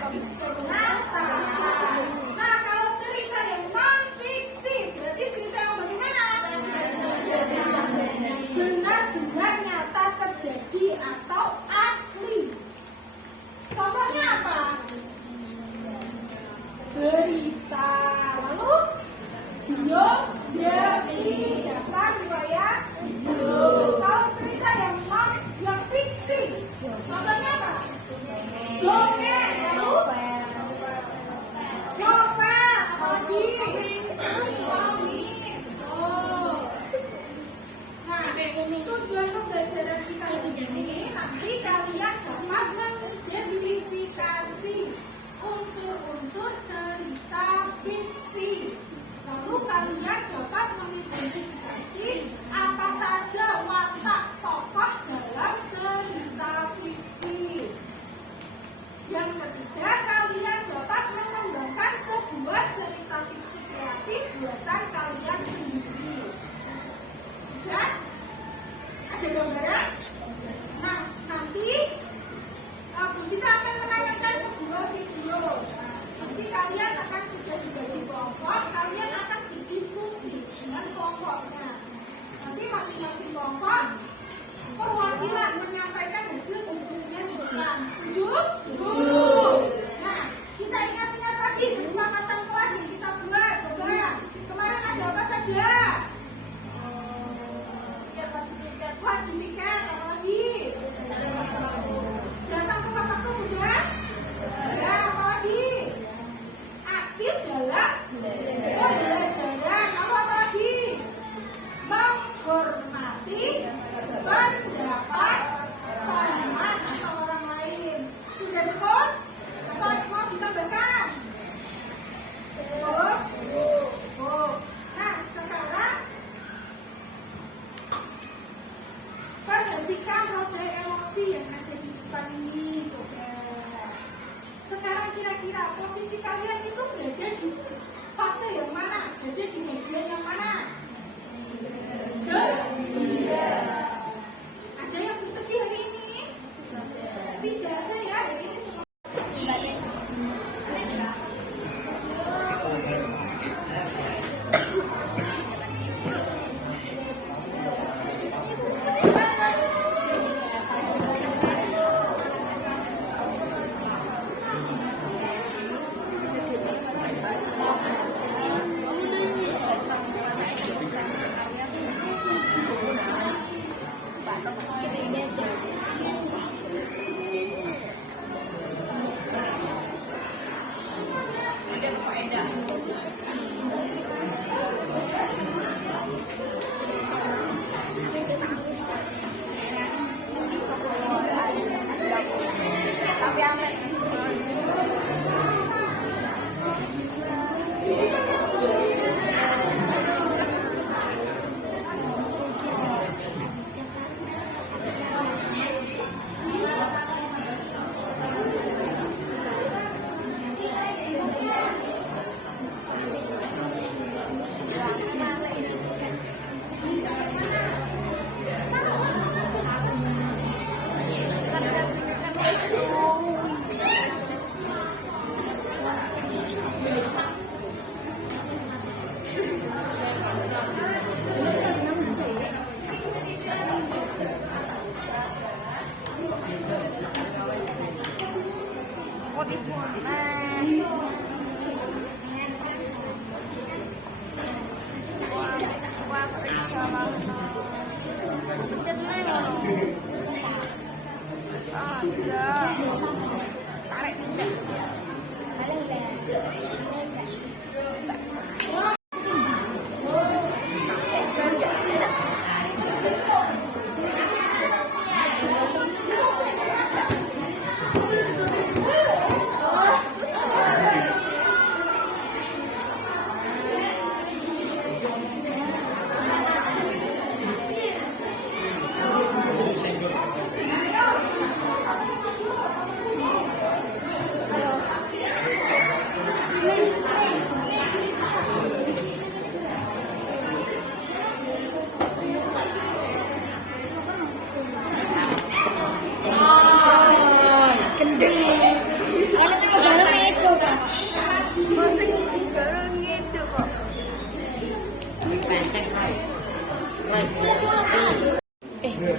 kenyataan. Nah, kalau cerita yang non-fiksi, berarti cerita yang bagaimana? Benar-benar nyata terjadi atau asli. Contohnya apa? Berita. Lalu biografi, daftar riwayat hidup. Kalau cerita yang fiksi, contohnya apa? Dongeng. Lalu novel, apalagi komik. Nah, tujuan pembelajaran kita ini nanti kalian dapat mengidentifikasi unsur-unsur cerita fiksi. Lalu kalian dapat mengidentifikasi apa saja watak tokoh dalam cerita fiksi. Yang ketiga, kalian dapat mengembangkan sebuah cerita fiksi kreatif buatan kalian sendiri. Ya? Ada gambaran? Nah, nanti Bu Sita akan menayangkan sebuah video. Nanti kalian akan sudah dibagi kelompok, kalian akan berdiskusi dengan kelompoknya. Nanti masing-masing kelompok perwakilan menyampaikan hasil diskusinya di depan. Setuju? Setuju. Nah, kita ingat-ingat lagi kesepakatan kelas yang kita buat. Coba, kemarin ada apa saja? Wajib tiket, apa lagi? Datang tepat waktu sudah? Ya, apa lagi? Aktif dalam pembelajaran. Lalu apa lagi? Menghormati pendapat teman atau orang lain. Sudah cukup? Apa mau ditambahkan? Cukup? Cukup. Nah, sekarang perhatikan roda emosi yang ada di depan ini. Coba. Sekarang kira-kira posisi kalian itu berada di fase yang mana? Berada di bagian yang mana? Gembira. Ada yang bersedih hari ini? Tidak ada ya, hari ini semua.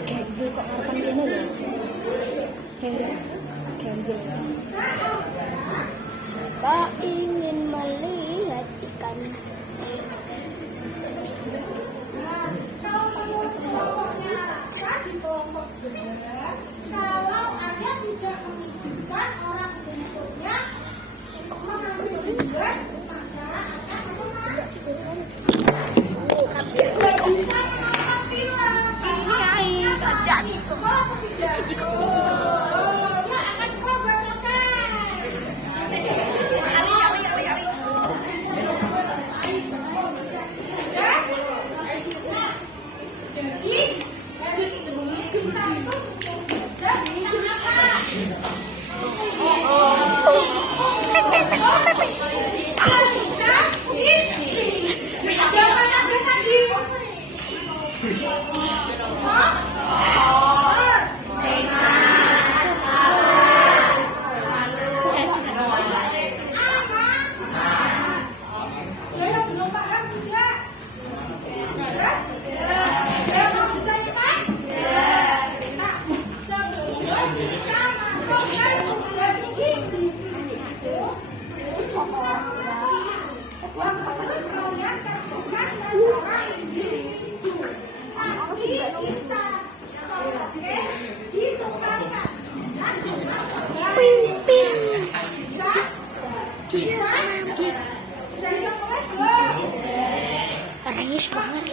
Kenzel kok harapan gini loh. Kenzel. Jika ingin melihat ikan. Kalau Anda tidak mengizinkan orang bentuknya mengambil gambar, maka akan otomatis tidak bisa menonton film. Ada itu. Ya akan coba jadi dari ini kita itu jadi apa? Nangis banget.